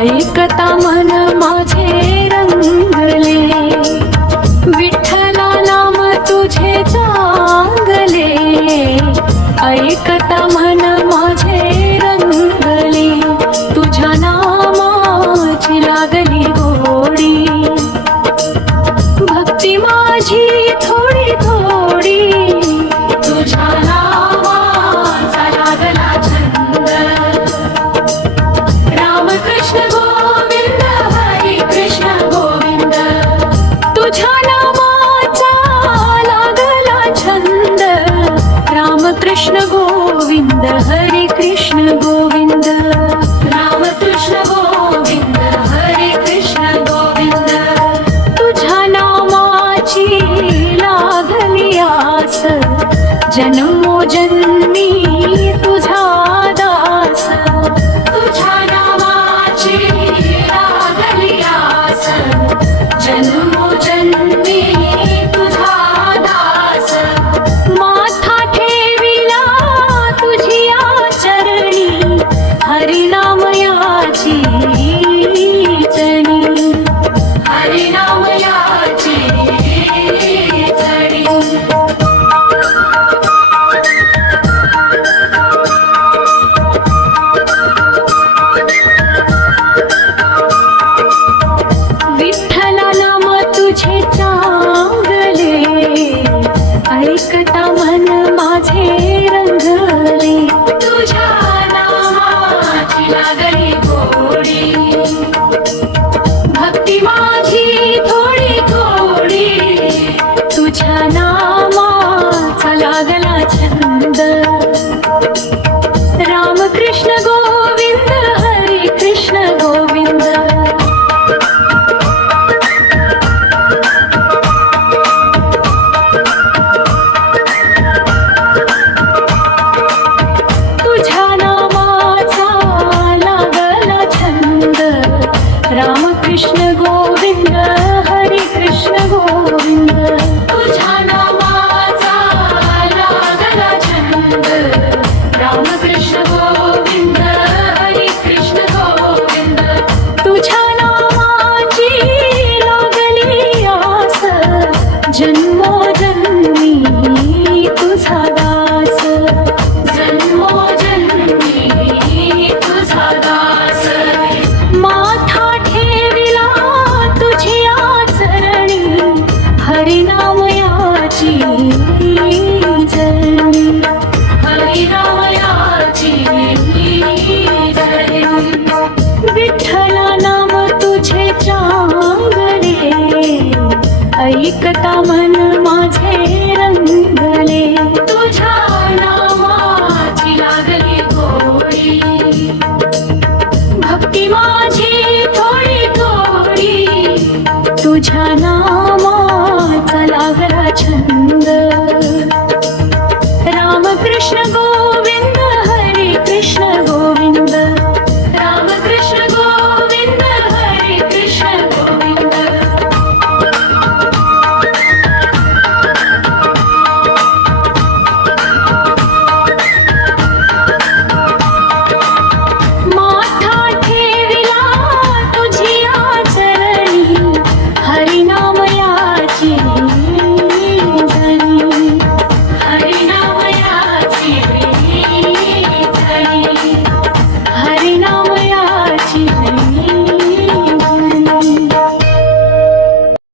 ऐकता मन माझे रंगले, विठ्ठला नाम तुझे चांगले, ऐकता मन माझे रंगले, तुझ्या नामाची लागली गोडी, भक्ती माझी थोडी थोडी, तुझ्या नामाचा लागला छंद, रामकृष्ण गोविंद हरी कृष्ण गोविंद, तुझ्या नामाचा लागला छंद, रामकृष्ण गोविंद हरी कृष्ण गोविंद, रामकृष्ण गोविंद हरी कृष्ण गोविंद, तुझ्या नामाची लागली आस, जन्मोजन्मी तुझा दास, तुझ्या नामाची लागली आस, जन्मोजन्मी तुझा दास, माथा ठेविला तुझिया चरणी, हरिनामयाची चणी, हरिनामयाची चणी, विठ्ठला नाम तुझे चांगले, ऐकता मन माझे रंगले, तुझ्या नामाची लागली गोडी, भक्ती माझी थोडी थोडी, तुझ्या नामाचा लागला छंद, रामकृष्ण गोविंद हरी कृष्ण गोविंद, तुझ्या नामाचा लागला छंद, रामकृष्ण गोविंद हरी कृष्ण गोविंद, तुझ्या नामाचा लागला छंद, रामकृष्ण गोविंद हरी कृष्ण गोविंद, तुझ्या नामाची लागली आस, जन्मोजन्मी तुझा दास, जन्मोजन्मी तुझा दास, माथा ठेविला तुझिया चरणी, हरिनामयाची जणी, हरिनामयाची जणी, विठ्ठला नाम तुझे चांगले, ऐकता मन